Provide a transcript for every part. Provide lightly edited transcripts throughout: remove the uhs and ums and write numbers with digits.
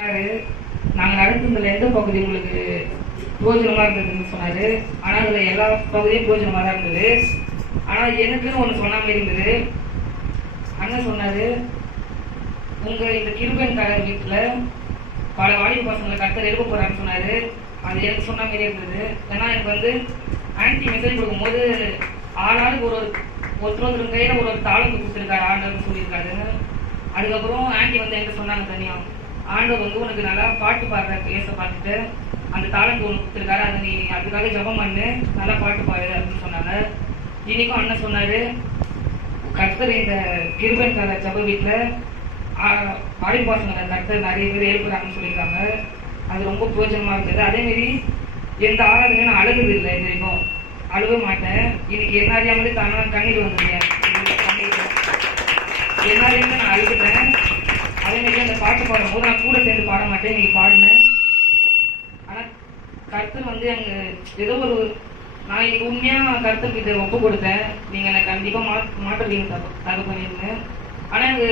நாங்கள் நடத்துனதுல எந்த பகுதி உங்களுக்கு பிரோஜனமா இருந்ததுன்னு சொன்னாரு. ஆனா அதுல எல்லா பகுதியும் பிரோஜனமா தான் இருந்தது. ஆனா எனக்குன்னு ஒண்ணு சொன்ன மாதிரி இருந்தது. அண்ணன் சொன்னாரு, உங்க இந்த கிருபன் கலர் வீட்டுல பல வாலிப பசங்களை கர்த்தர் எழுப்ப போறான்னு சொன்னாரு. அது எனக்கு சொன்ன மாதிரி இருந்தது. ஏன்னா எனக்கு வந்து ஆன்டி மெசேஜ் கொடுக்கும்போது ஆளாளுக்கு ஒருத்தர் கையில ஒரு தாளந்து கொடுத்துருக்காரு ஆண்டர்னு சொல்லியிருக்காரு. அதுக்கப்புறம் ஆன்டி வந்து என்கிட்ட சொன்னாங்க, தனியா ஆண்டவர் வந்து உனக்கு நல்லா பாட்டு பாடுற பேச பார்த்துட்டு அந்த தாளந்து ஒன்று கொடுத்துருக்காரு, அதை நீ அதுக்காக ஜபம் பண்ணு, நல்லா பாட்டு பாடு அப்படின்னு சொன்னாங்க. இன்னைக்கும் அண்ணன் சொன்னாரு, கர்த்தர் இந்த கிருபன் கால ஜப வீட்டில் வாலிபாசங்களை கர்த்தர் நிறைய பேர் எழுப்புறாங்கன்னு சொல்லியிருக்காங்க. அது ரொம்ப பிரயோஜனமா இருந்தது. அதேமாரி எந்த ஆராதனையும் நான் அழுகுது இல்லை, இது வரைக்கும் அழுக மாட்டேன். இன்னைக்கு என்ன அறியாமலே தானே கண்ணீர் வந்துருக்கேன். என்ன அறியாமலே நான் அழுகுறேன். அதேமாரி அந்த பாட்டு பாடும்போது நான் கூட சேர்ந்து பாட மாட்டேன், இன்னைக்கு பாடினேன். ஆனால் கர்த்தர் வந்து அங்கே ஏதோ நான் இன்னைக்கு உண்மையாக கர்த்தர்கிட்ட ஒப்பு கொடுத்தேன். நீங்கள் எனக்கு கண்டிப்பாக மாற்றுவீங்க தகப்பனின்னு. ஆனால் எனக்கு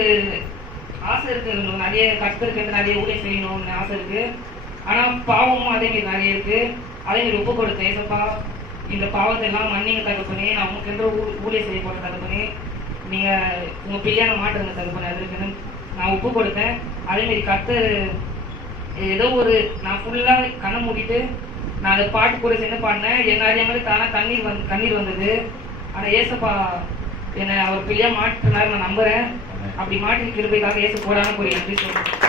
ஆசை இருக்குது, நிறைய கர்த்தருக்கு நிறைய ஊழியம் செய்யணும்னு ஆசை இருக்குது. ஆனால் பாவமும் அதேமாரி நிறைய இருக்குது. அதேமாரி ஒப்பு கொடுத்தேன், ஏசப்பா இந்த பாவத்தை எல்லாம் மன்னிங்க தகப்பனே, நான் உங்களுக்கு ஊழியம் செய்ய போகிற தகப்பனே, நீங்கள் உங்கள் பிள்ளையான மாட்டுங்க தகப்பனே, அது இருக்குன்னு நான் ஒப்பு கொடுத்தேன். அதேமாரி கர்த்தர் ஏதோ நான் ஃபுல்லாக கண்ணை மூடிட்டு நான் அதை பாட்டு கூட சேர்ந்து பாடினேன். என்ன அறியாமலே தானே கண்ணீர் வந்தது. ஆனால் ஏசப்பா என்னை அவர் பிள்ளையா மாற்றினார், நான் நம்புறேன். அப்படி மாற்றி கிருபைக்காக ஏசு போடாமல் போய் நன்றி சொல்றேன்.